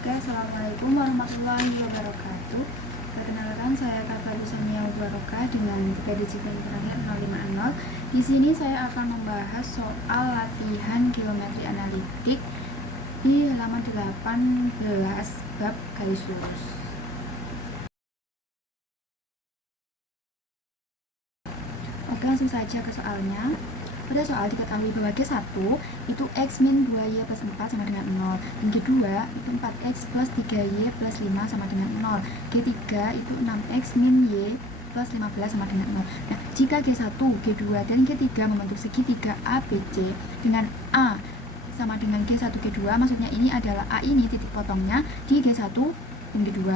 Oke, assalamualaikum warahmatullahi wabarakatuh. Perkenalkan, saya Kak Fadisania Ubaroka dengan 3 digit yang terakhir 050. Di sini saya akan membahas soal latihan geometri analitik di halaman 18 bab garis lurus. Oke, langsung saja ke soalnya. Pada soal diketahui bahwa G1 itu X min 2Y plus 4 sama dengan 0, dan G2 itu 4X plus 3Y plus 5 sama dengan 0, G3 itu 6X min Y plus 15 sama dengan 0. Nah, jika G1, G2, dan G3 membentuk segitiga ABC dengan A sama dengan G1, G2, maksudnya ini adalah A ini titik potongnya di G1 dan G2,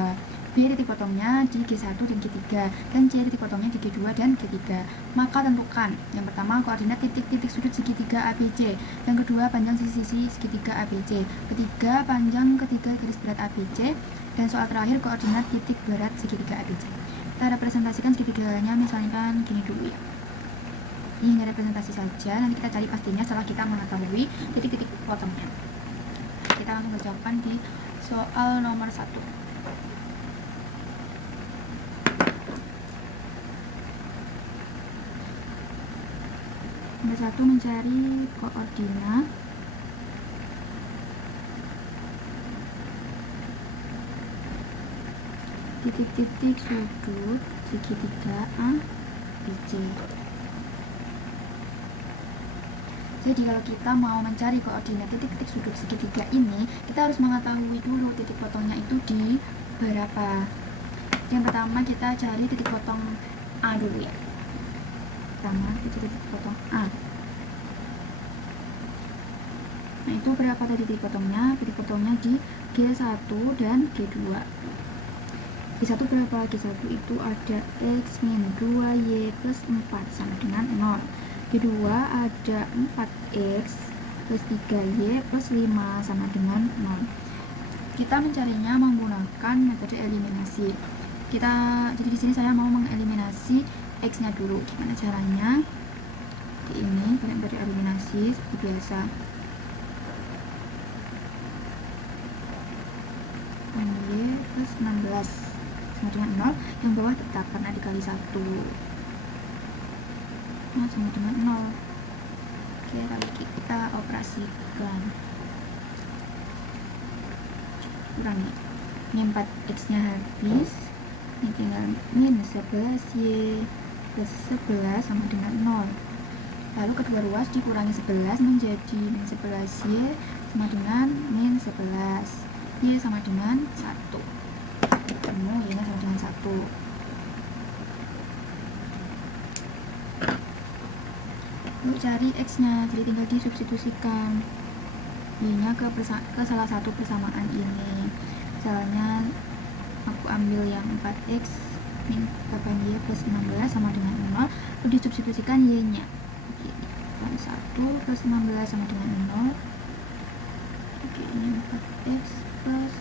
B titik potongnya di G1 dan G3, dan C titik potongnya di G2 dan G3. Maka tentukan yang pertama koordinat titik-titik sudut segitiga ABC, yang kedua panjang sisi-sisi segitiga ABC, ketiga panjang ketiga garis berat ABC, dan soal terakhir koordinat titik berat segitiga ABC. Kita representasikan segitiganya misalnya gini dulu ya. Ini representasi saja, nanti kita cari pastinya setelah kita mengetahui titik-titik potongnya. Kita langsung kerjakan di soal nomor 1. Nomor 1, mencari koordinat titik-titik sudut segitiga ABC. Jadi kalau kita mau mencari koordinat titik-titik sudut segitiga ini, kita harus mengetahui dulu titik potongnya itu di berapa. Yang pertama kita cari titik potong A dulu ya. Pertama titik potong A. Nah, itu berapa tadi titik potongnya? Titik potongnya di G1 dan G2. G1 berapa? G1 itu ada X min 2Y plus 4 sama dengan 0. G2 ada 4X plus 3Y plus 5 sama dengan 0. Kita mencarinya menggunakan metode eliminasi. Jadi di sini saya mau mengeliminasi X-nya dulu. Gimana caranya? Di ini pakai metode eliminasi seperti biasa. Y plus 16 sama dengan 0, yang bawah tetap karena dikali 1. Nah, sama dengan 0. Oke, lalu kita operasikan. Kurangi. Ini 4X nya habis. Ini tinggal min 11Y plus 11 sama dengan 0. Lalu kedua ruas dikurangi 11 menjadi min 11Y sama dengan min 11. Y sama dengan 1. Ketemu Y sama dengan 1. Lalu cari X nya, jadi tinggal disubstitusikan Y nya ke salah satu persamaan ini. Misalnya aku ambil yang 4X min 8Y plus 16 sama dengan 0, lalu disubstitusikan Y nya. 1 plus 16 sama dengan 0. Oke, ini 4X plus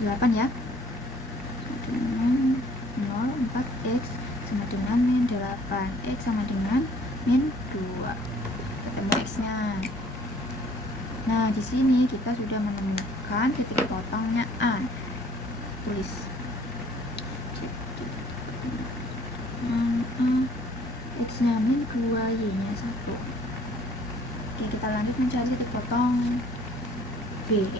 8 ya, sama dengan 0. 4X sama dengan min 8, X sama dengan min 2. Ketemu X nya. Nah, di sini kita sudah menemukan titik potongnya A. Tulis X nya min 2, Y nya 1. Oke, kita lanjut mencari titik potong B.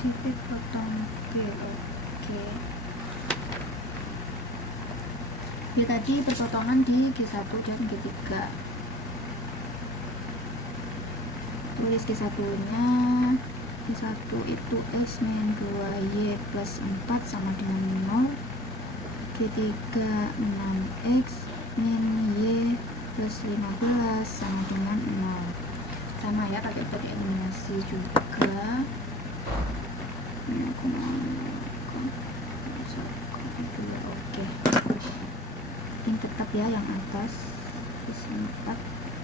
Titik potong B. Oke. B tadi berpotongan di G1 dan G3. Tulis G1 nya. G1 itu X min 2Y plus 4 sama dengan 0. G3 6X min Y plus 15 sama dengan 0. Sama ya, pakai metode eliminasi juga. Ini aku mau oke. Ini tetap ya yang atas plus 4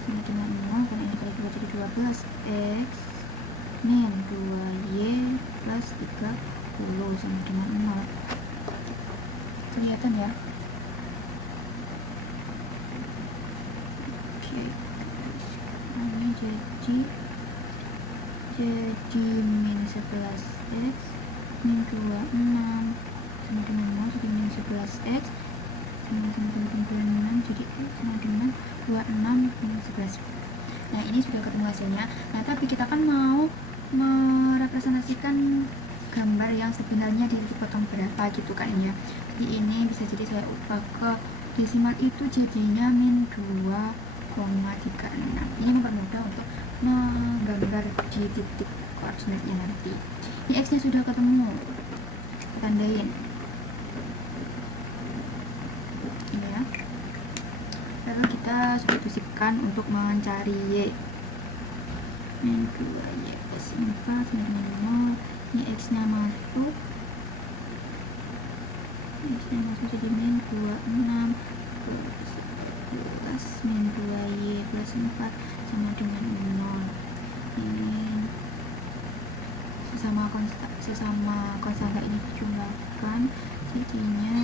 sama dengan 0, karena ini kali 2 jadi 12. X min 2Y plus 30 sama dengan 0. Kelihatan ya? Oke, ini jadi min 11x min 26 sama dengan 0, jadi min 11x sama dengan 26, jadi x sama dengan 26 min 11. Nah ini sudah ketemu hasilnya. Nah tapi kita kan mau merepresentasikan gambar yang sebenarnya dipotong berapa gitu kan ya. Jadi ini bisa jadi saya ubah ke desimal, itu jadinya min 2,36. Ini mempermudah untuk menggambar di titik koordinatnya nanti. Ini x nya sudah ketemu, kita tandain ini ya. Lalu kita substitusikan untuk mencari y. Min 2y plus 4 sama dengan 0. Ini x nya masuk, jadi min 26 plus 11 min 2y plus 4 sama dengan 0. Ini sesama konstanta ini dijumlahkan, jadinya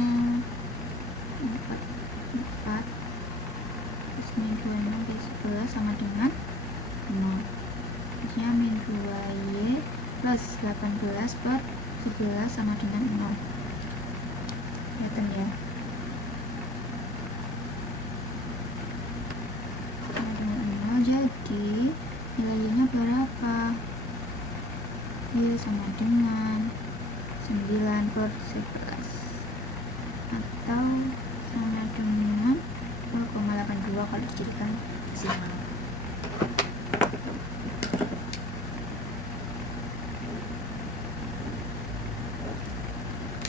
4 plus min 26 plus 11 sama dengan 0. Jadinya min 2y plus 18 per 11 sama dengan 0. Kelihatan ya. Sama dengan 0, jadi nilainya berapa? Y sama dengan 9 per 11 atau sama dengan 0,82 kalau dijadikan desimal.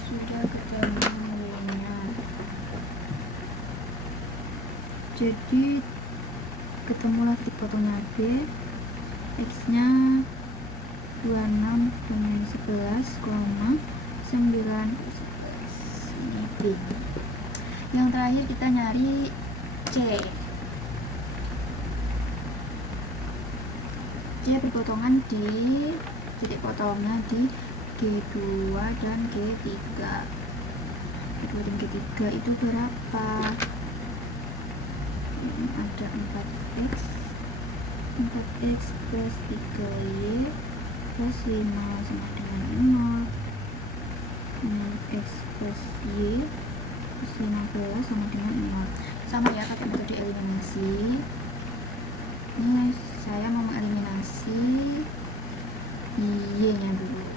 Sudah ketemu nilainya, jadi ketemulah titik potongnya B. X nya 26 dengan 11,9 ini B. Yang terakhir kita nyari C. C berpotongan di titik potongnya di G2 dan G3. G2 dan G3 itu berapa? Ini ada 4x plus 3y plus 5 sama dengan 0. Ini x plus y plus 15 sama dengan 0. Sama ya, pakai metode eliminasi. Ini saya mau mengeliminasi y nya dulu.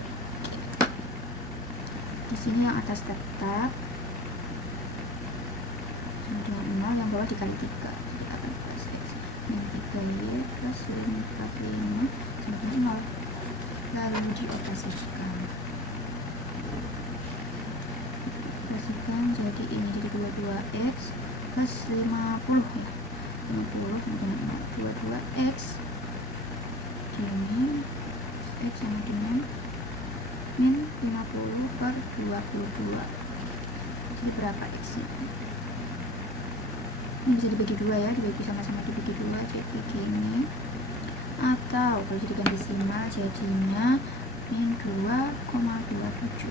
Di sini yang atas tetap sama dengan 0, yang bawah dikali 3, jadi akan plus x min 3y plus 45 sama dengan 0. Lalu dioperasikan, jadi ini jadi 22x plus 50 ya, 50 sama dengan 22x ini x sama dengan min 50 per 22. Jadi berapa x nya? Ini bisa dibagi 2 ya, dibagi sama-sama dibagi 2, jadi begini. Atau kalau jadikan desimal jadinya min 2,27.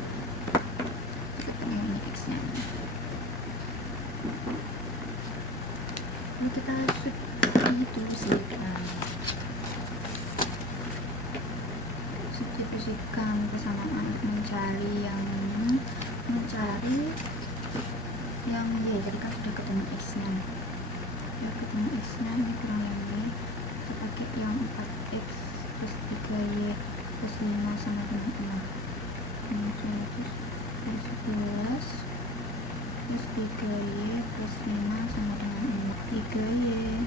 Ini x nya. Lalu kita substitusikan kesamaan mencari yang y. Jadi kan sudah ketemu x nya, ini kurang lebih kita pakai yang 4x plus 3y plus 5 sama dengan 6. Ini 11 plus 3y plus 5 sama dengan 3y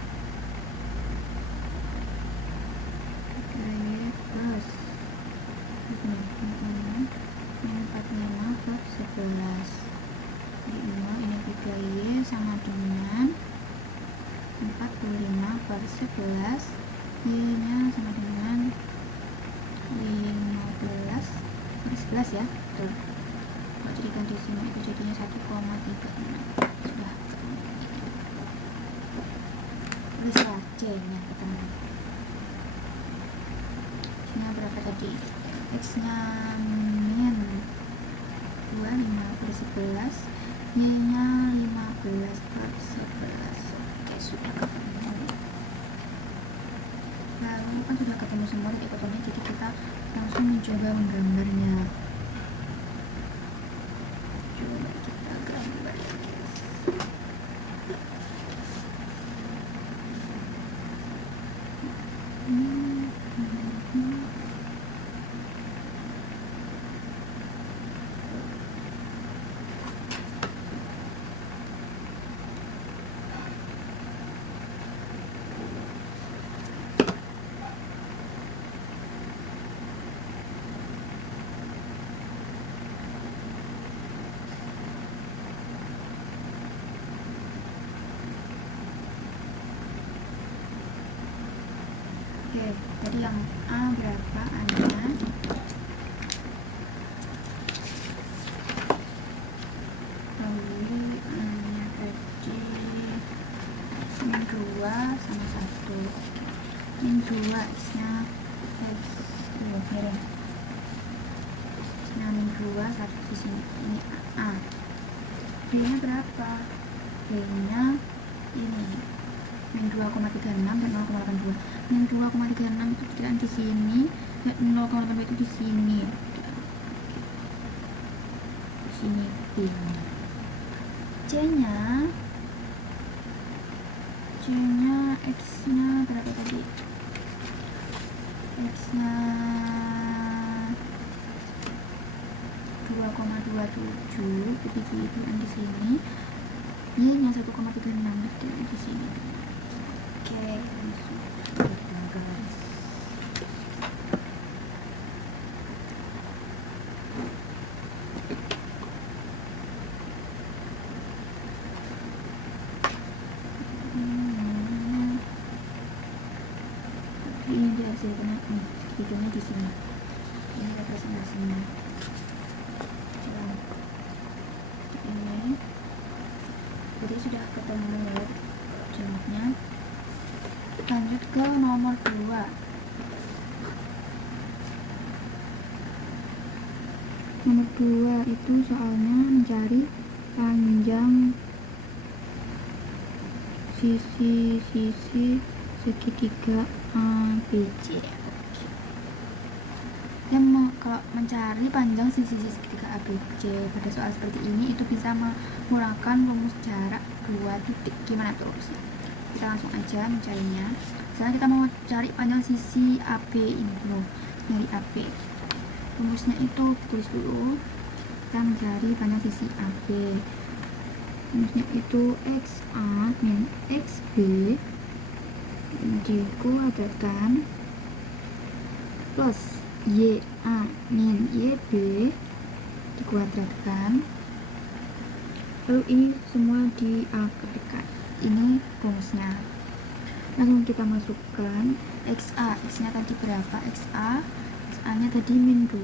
plus min 45 per 11. Jadi ini 3y sama dengan 45 per 11, y nya sama dengan 15 per 11 ya, betul. Kalau jadikan desimal itu jadinya 1,36. Sudah. Tulislah C nya ketemu. X nya berapa tadi? X nya min 25 per 11, y nya 15 per 11. Oke, sudah ketemu. sudah ketemu semua titik fotonya, jadi kita langsung mencoba menggambarnya. Coba kita gambar ya guys. Oke, tadi yang A berapa A-nya? Lalu A-nya tadi min 2 sama 1. Min 2 X-nya X, miring. X-nya min 2, 1 di sini. Ini A. B-nya berapa? B-nya ini min 2,36 dan 0,82. Min 2,36 itu perkiraan di sini, dan 0,82 itu di sini. Di sini B. C-nya X-nya berapa tadi? X-nya 2,27 jadi perkiraan di sini. Y-nya 1,36 di sini. Oke, langsung kita garis. Ini dihasilkan nih, segitunya di sini. Ini representasinya. Coba ini. Jadi sudah ketemu ya jawabnya. Lanjut ke nomor 2. Nomor 2 itu soalnya mencari panjang sisi segitiga ABC. Kalau mencari panjang sisi segitiga ABC pada soal seperti ini itu bisa menggunakan rumus jarak 2 titik. Gimana terusnya? Kita langsung aja mencarinya. Misalnya kita mau cari panjang sisi AB ini dulu, nyari AB. Rumusnya itu tulis dulu. Kita mencari panjang sisi AB. Rumusnya itu XA min XB dikuadratkan plus YA min YB dikuadratkan. Lalu ini semua diakarkan. Ini rumusnya. Langsung kita masukkan XA. X-nya tadi berapa? XA nya tadi min 2.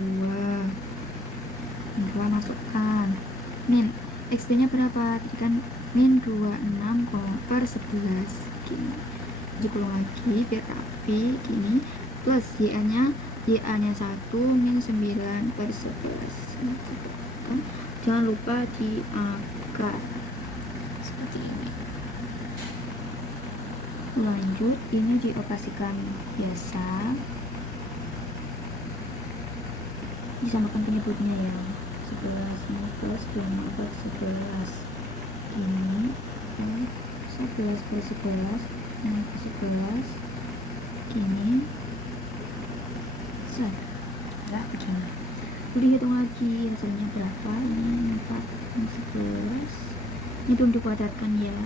Min 2 masukkan. Min XB nya berapa? Tadi kan min 26/11 gini. Dipulung lagi biar rapi gini. Plus YA nya 1 min 9/11. Jangan lupa diakar seperti ini. Lanjut, ini dioperasikan biasa, disamakan penyebutnya ya. 11 ini plus 24/11 ini 11/11 11 gini. Ya, begini. Udah hitung lagi hasilnya berapa. Ini 4, ini 11. Ini belum dikuadratkan ya.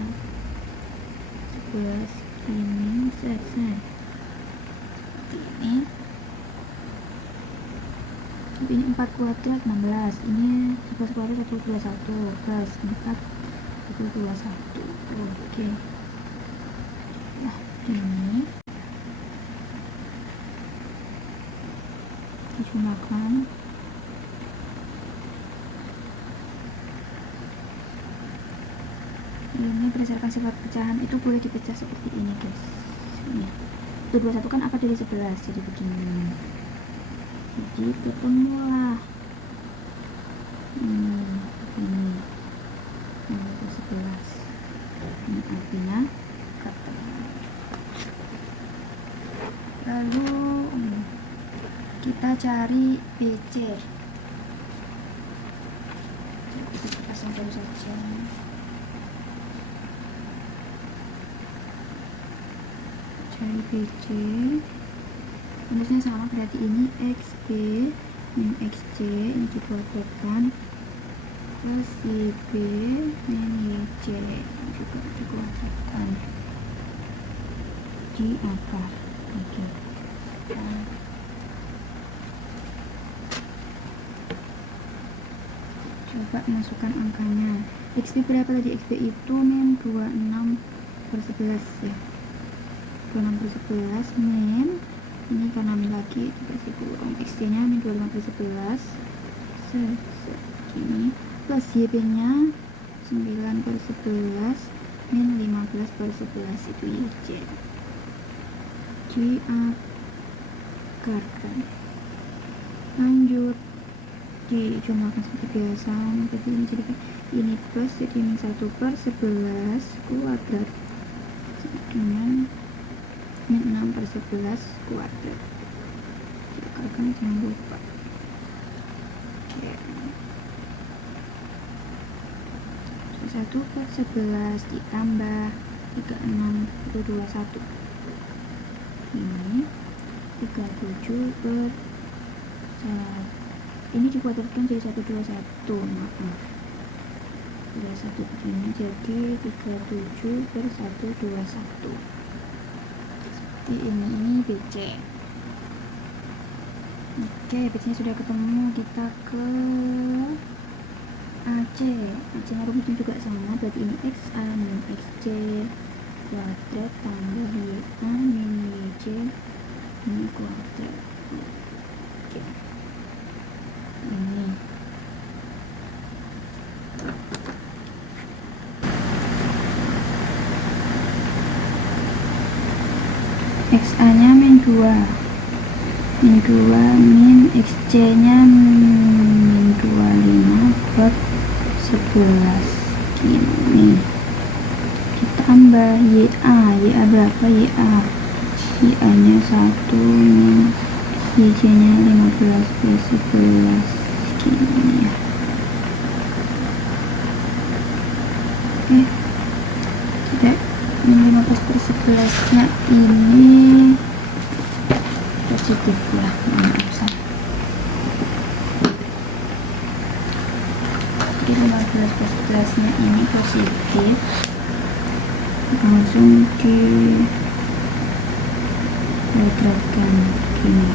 11 ini set. Ini 4 kuadrat 16. Ini 11 kuadrat 121 plus 4 121. Oke. Nah, ini digunakan. Ini berdasarkan sifat pecahan itu boleh dipecah seperti ini guys. Ini 21 kan apa dari 11, jadi begini. Jadi ketemulah ini nomor 11. Ini artinya ketemu. Lalu kita cari BC. Kita pasang baru saja. Cari BC. Rumusnya sama, berarti ini XB min XC ini dikuadratkan plus YB min YC juga dikuadratkan di akar. Oke. Coba masukkan angkanya. XB berapa tadi? XB itu min 26/11 ya. 26/11 min ini karena min lagi itu bersih kurang, XC nya min 25/11 segini plus YB nya 9/11 min 15/11 itu YC diakarkan. Lanjut dijumlahkan seperti biasa, jadi ini jadikan ini plus, jadi min 1/11 kuadrat dengan min 6/11 kuadrat. Kita kalikan, jangan lupa. Oke. 1/11 ditambah 36 itu 21. Ini 37/1. Ini dikuadratkan jadi 121. Maaf. 21 begini jadi 37/121. Ini BC. Oke, BC nya sudah ketemu, kita ke AC. AC nya rumusnya juga sama, berarti ini XA min XC kuadrat tambah YA min YC ini kuadrat. Oke. Ini XA nya min 2 min XC nya min 25/11 gini. Kita tambah YA berapa? YA nya 1 min YC nya 15/11 gini ya. Oke, tidak min 15/11 nya ini positif ya, jadi 15/11 nya ini positif, langsung dikuadratkan gini.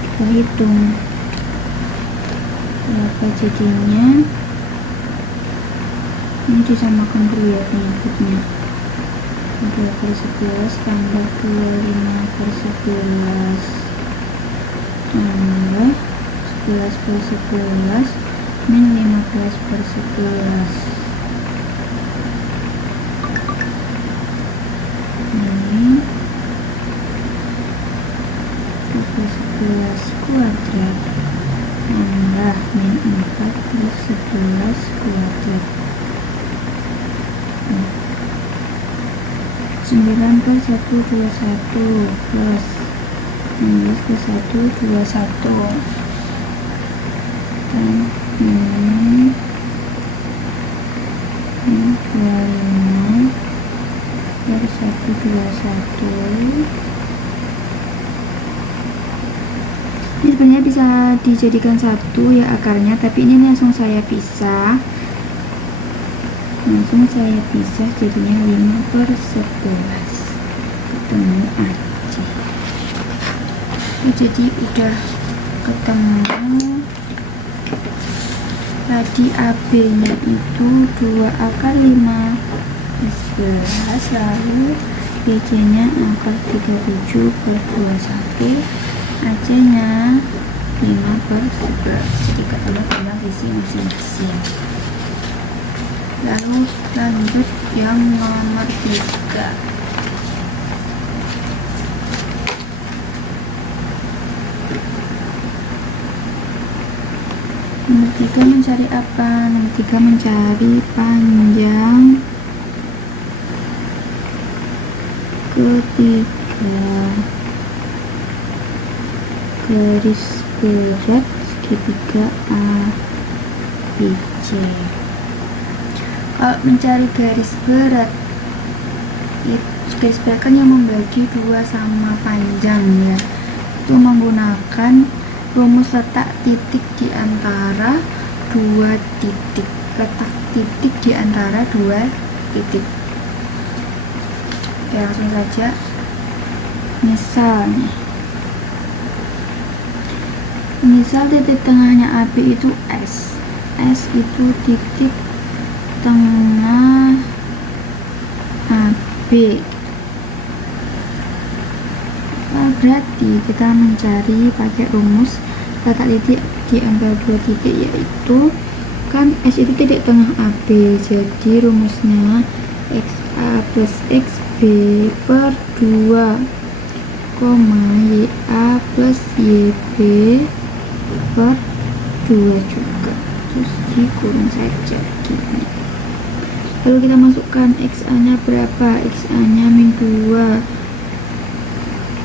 Kita hitung berapa jadinya. Ini disamakan dulu ya penyebutnya. 2/11 tambah 25/11 tambah 11/11 min 15/11. Ini 2/11 kuadrat tambah min 4/11 kuadrat. 9/121 plus 16/121 dan ini 25/121. Ini sebenarnya bisa dijadikan satu ya akarnya, tapi ini langsung saya pisah. Jadinya 5/11 ketemu aja. Jadi udah ketemu. Tadi AB nya itu 2/5/11, lalu BC nya akar 37/21, AC nya 5/11. Jadi ketemu visi masing-masing. Lalu lanjut yang nomor 3. Nomor 3 mencari apa? Nomor 3 mencari panjang ketiga. garis berat segitiga ABC. Kalau mencari garis berat kan yang membagi dua sama panjang ya, itu menggunakan rumus letak titik di antara dua titik, letak titik di antara dua titik. Oke, langsung saja. Misal titik tengahnya AB itu S itu titik tengah AB. Berarti kita mencari pakai rumus letak titik di antara dua titik, yaitu kan S itu titik tengah AB, jadi rumusnya XA plus XB per 2, YA plus YB per 2 juga, terus dikurung saja gini. Lalu kita masukkan XA nya berapa? XA nya min 2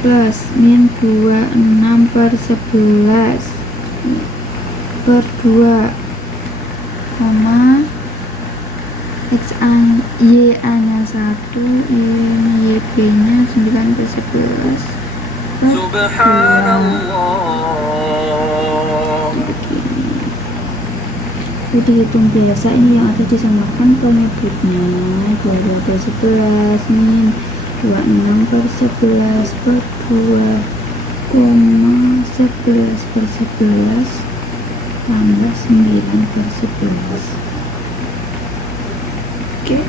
plus min 26 per 11 per 2, YA nya 1, YB nya 9 per 11 per 2. Itu dihitung biasa, ini yang ada disamakan penyebutnya 22 per 11 min 26 per 11 per 2, 11 per 11 tambah 9 per 11. Oke,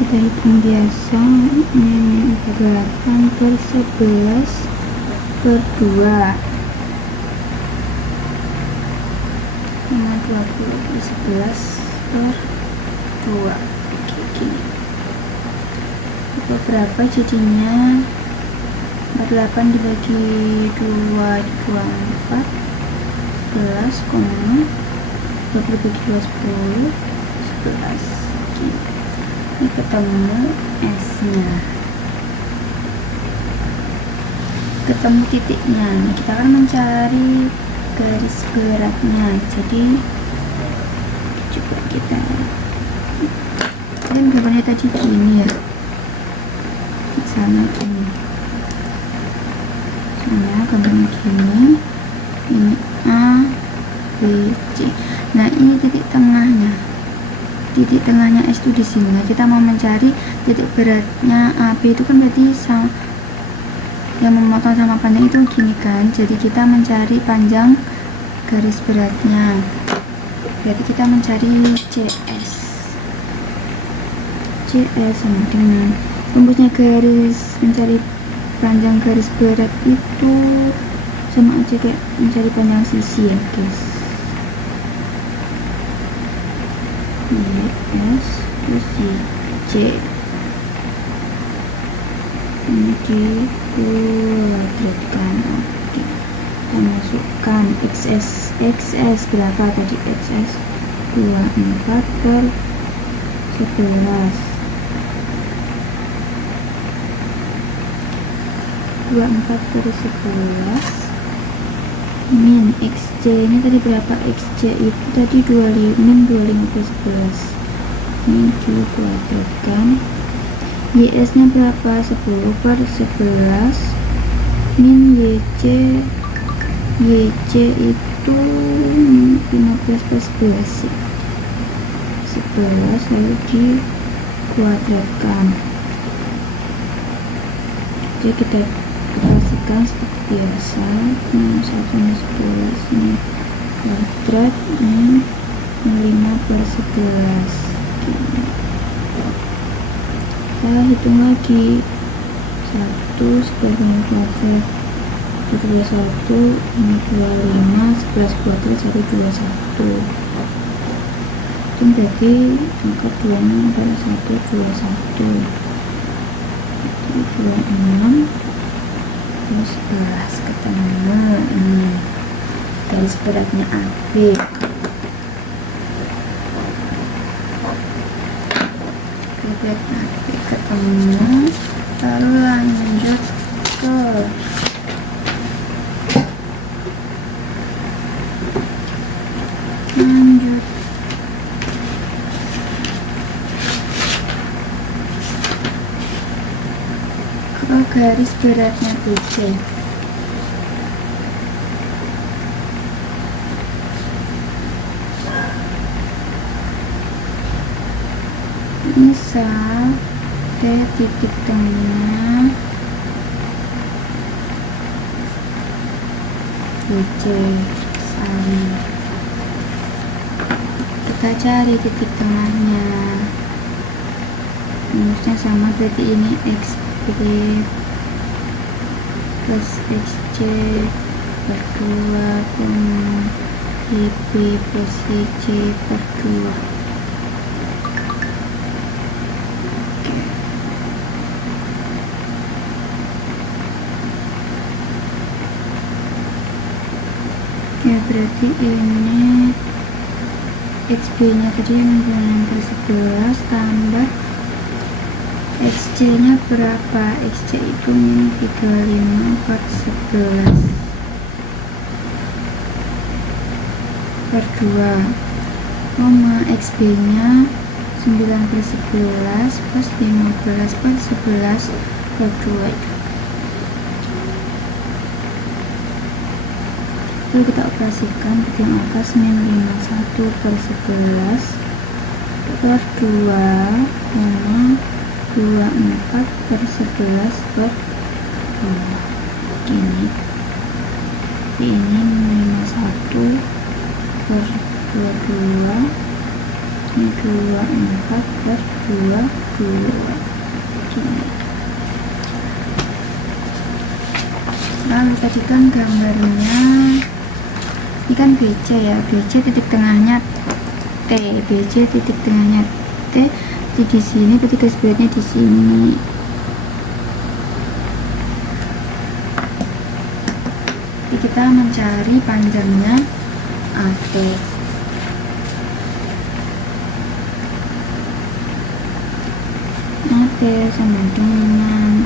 kita hitung biasa. Ini 8 per 11 per 2, 20 per 11 per 2. Oke, gini. Itu berapa jadinya? 48 dibagi 2 24, 11, 20 bagi 2 10, 11. Gini. Ini ketemu S nya, ketemu titiknya. Nah, kita akan mencari garis beratnya, jadi coba kita dan gambarnya tadi gini ya, sama gini, gambarnya gini, ini A, B, C. Nah, ini titik tengahnya S itu di sini. Nah, kita mau mencari titik beratnya AB itu kan berarti sama, yang memotong sama panjang itu gini kan, jadi kita mencari panjang garis beratnya, berarti kita mencari CS sama dengan rumusnya mencari panjang garis berat itu sama aja kayak mencari panjang sisi ya guys. YS plus YC ini dikuadratkan. Oke, kita masukkan XS berapa tadi? XS 24 per 11, 24 per 11 min XC ini tadi berapa? XC itu tadi 25 min 25 per 11, ini dikuadratkan. YS nya berapa? 10 per 11 min YC itu 15 per 11 ya, 11 lalu dikuadratkan. Jadi kita operasikan seperti biasa, ini 11 ini kuadrat, ini 5 per 11. Kita hitung lagi 1 sebagai kuadrat 21, ini 25, 11 kuadrat 121. Itu berarti angka 26 pada 121, 26 plus 11 ketemu. Ini garis beratnya AB. Garis beratnya AB ketemu. Lalu lanjut circle. Lanjut ke garis beratnya BC. Misal T titik tengah BC sali. Kita cari titik tengahnya. Rumusnya sama, berarti ini XB plus XC per 2, YB plus YC per 2. Ya, berarti ini XB nya tadi yang 6/11 tambah XC nya berapa? XC itu min 35/11 per 2 koma XB nya 9/11 plus 15/11 per 2. Lalu kita operasikan bikin atas min 51/11 per 2 koma 24/11 per 2. Ini 51 per 22, ini 24 per 22. Gini. Lalu tadi kan gambarnya ini kan BC ya, BC titik tengahnya T, BC titik tengahnya T di sini, berarti garis beratnya di sini. Jadi kita mencari panjangnya AT. AT sama dengan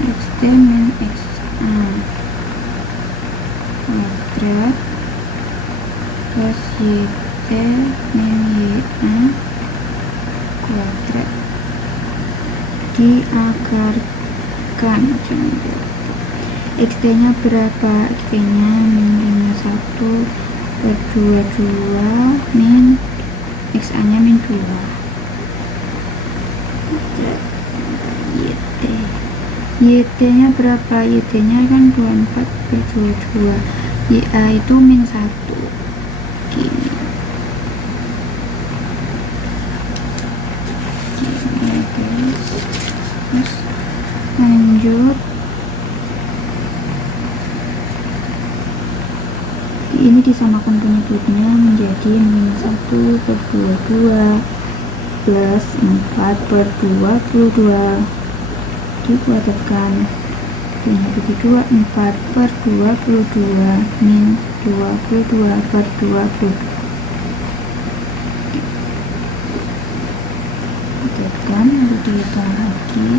XT min XA kuadrat plus YT min YA kuadrat diakarkan. XT nya berapa? XT nya min 51 per 22 min XA nya min 2 kuadrat YT. YT nya berapa? YT nya kan 24/22. YA itu min 1. Gini. Terus lanjut, ini disamakan penyebutnya menjadi min 1/22 plus 4/22 dikuadratkan menjadi 24/22 min 22/22. Kuadratkan, lalu dihitung lagi.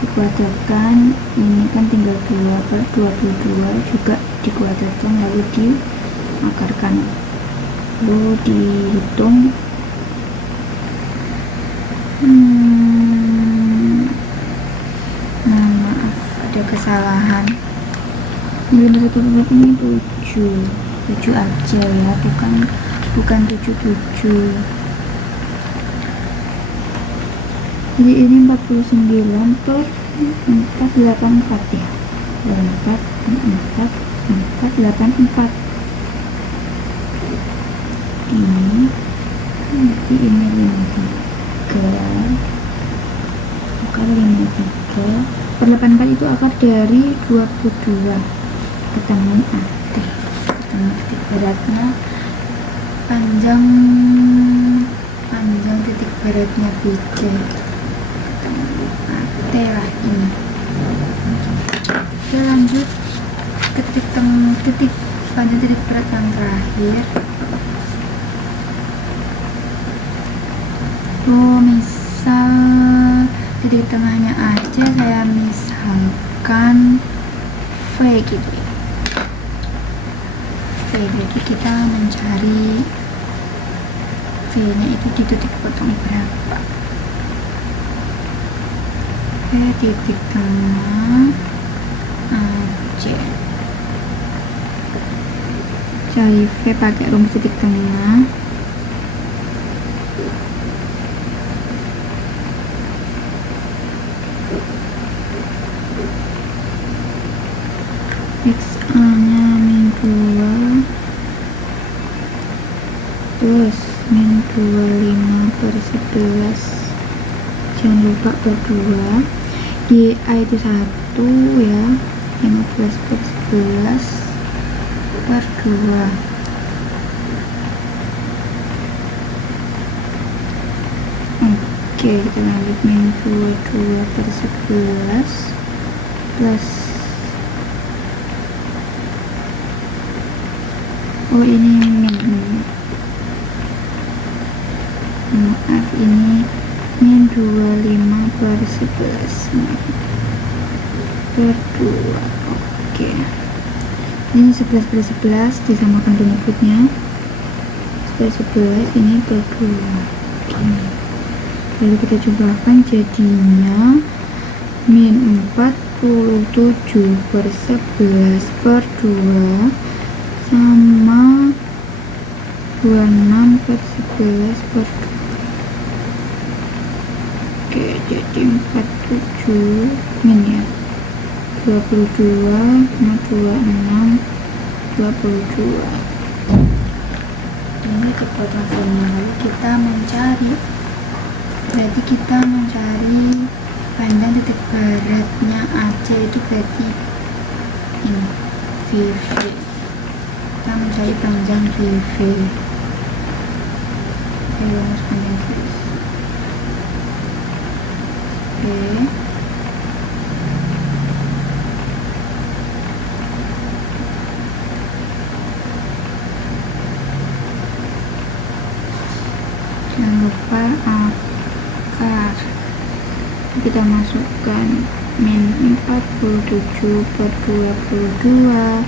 Dikuadratkan, ini kan tinggal 2/22 juga dikuadratkan, lalu diakarkan, lalu dihitung. Maaf, ada kesalahan. Nilai satu ini 7 aja ya, bukan 77. Jadi ini 49 per 484 ya, 484 ini nanti ini 53 akar 53 per 84 itu akar dari 22. Ketemu AT, ketemu titik beratnya, panjang titik beratnya BC, ketemu AT lah ini. Oke, lanjut ke titik panjang titik berat yang terakhir. Misal titik tengahnya aja saya misalkan V gitu ya. V, jadi kita mencari V nya itu di titik potong berapa. Oke, titik tengah AC, cari V pakai rumus titik tengah. XA nya min 2 plus min 25 per 11, jangan lupa per 2. YA itu 1 ya, 15 per 11 per 2. Oke, kita lanjut. Min 22 per 11 plus, oh ini maaf, ini min 25 per 11 per 2. Oke, ini 11 per 11 disamakan rumusnya 11 ini per 2. Oke, lalu kita cobakan, jadinya min 47 per 11 per 2 sama 26 per 11 per 2. Oke, jadi 47 min ya, 22 sama 26, 22. Ini kekuatan formula. Lalu kita mencari, berarti kita mencari panjang titik beratnya AC itu berarti ini VV. Kita mencari panjang VV. Oke, rumus panjang VV. Oke, jangan lupa akar. Kita masukkan min 47 per 22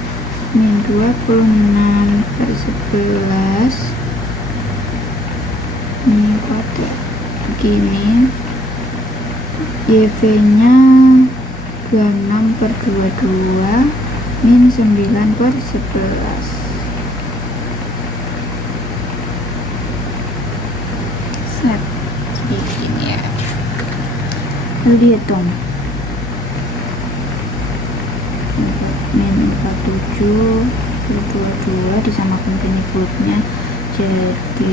min 26 per 11 ini pada begini. YV nya 26 per 22 min 9 per 11. Set, jadi gini ya. Lalu dihitung min 47 per 22 disamakan penyebutnya, jadi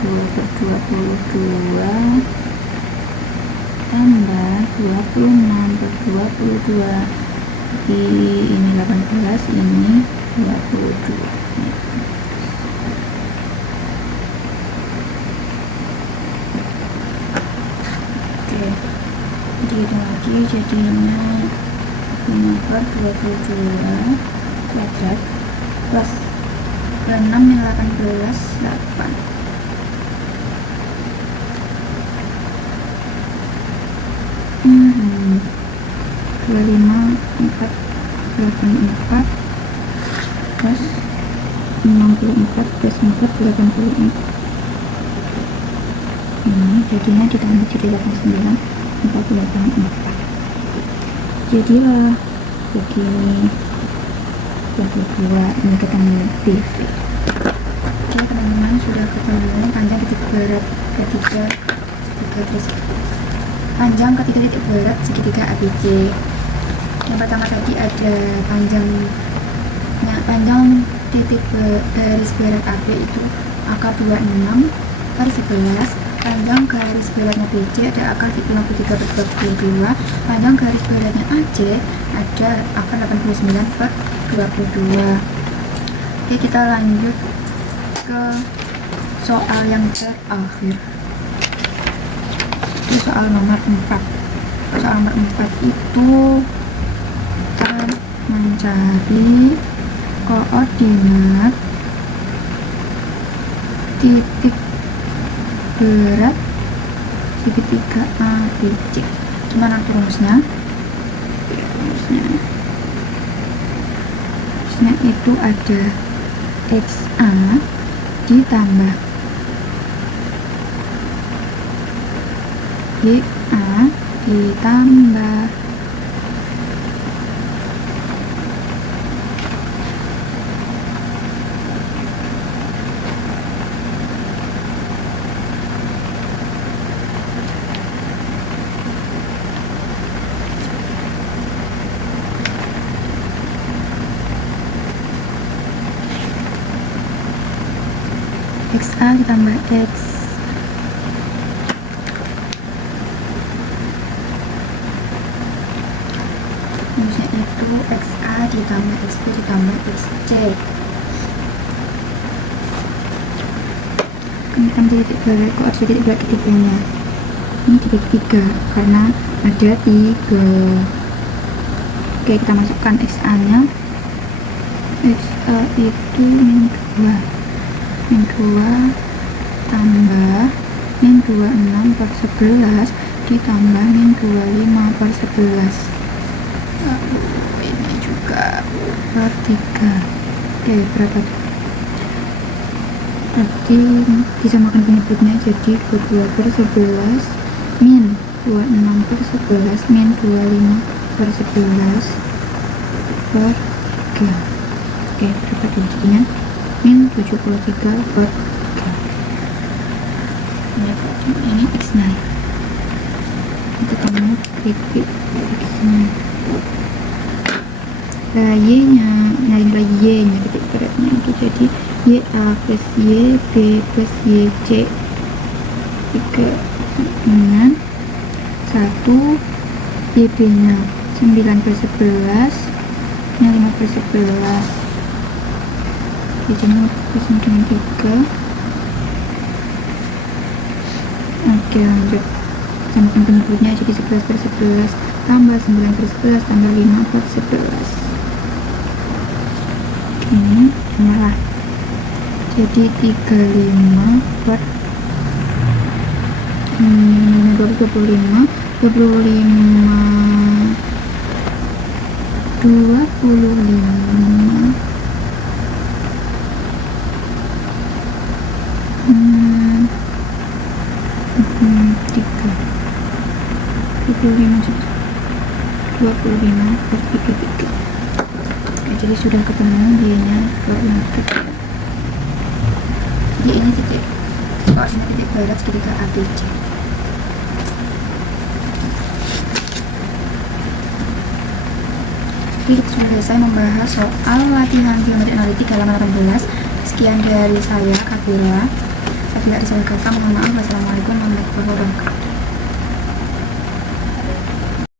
2 per 22 tambah 26 per 22, ini 18, ini 22. Oke, dihitung lagi, jadinya 5 per 22 kuadrat plus 26 min 18, 8. 25 4 84 plus 64 plus 4 84. Ini jadinya ditambah jadi 89 484. Jadilah begini 22. Ini ketemu PV. Oke teman-teman, sudah ketemu panjang titik berat ketiga panjang ketiga titik berat segitiga ABC. Yang pertama tadi ada panjang titik garis berat AB itu akar 26 per 11. Panjang garis beratnya BC ada akar 53 per 22. Panjang garis beratnya AC ada akar 89 per 22. Oke, kita lanjut ke soal yang terakhir. Itu soal nomor 4. Soal nomor 4 itu mencari koordinat titik berat segitiga ABC. Gimana rumusnya? Rumusnya itu ada XA ditambah YA ditambah XA ditambah X rumusnya itu XA ditambah XB ditambah XC. Kita menjadi titik berat, kok ada titik berat ketiganya? Ini titik 3 karena ada 3. Oke, kita masukkan XA nya. XA itu min 2 tambah min 26 per 11 ditambah min 25 per 11. Ini juga per 3. Oke, berapa tuh? Berarti disamakan penyebutnya jadi 22 per 11 min 26 per 11 min 25 per 11 per 3. Oke, berapa tuh jadinya? Min 73 per 3. Ini X nya. Ketemu titik X nya. Nah, Y nya, nyari nilai Y nya titik beratnya itu jadi YA plus YB plus YC 3 dengan 1 YB nya 9 per 11 nya 5 per 11 jadinya plus dengan 3. Oke, lanjut samakan penyebutnya jadi 11 per 11 tambah 9 per 11 tambah 5 per 11. Ini merah jadi 35 per 25 per 33. Jadi sudah ketemu Y-nya koordinat. Y-nya titik koordinat titik berat segitiga ABC. Jadi sudah selesai membahas soal latihan geometri analitik halaman 18. Sekian dari saya, Kafila Rizal Kakak. Mohon maaf. Wassalamualaikum warahmatullahi wabarakatuh.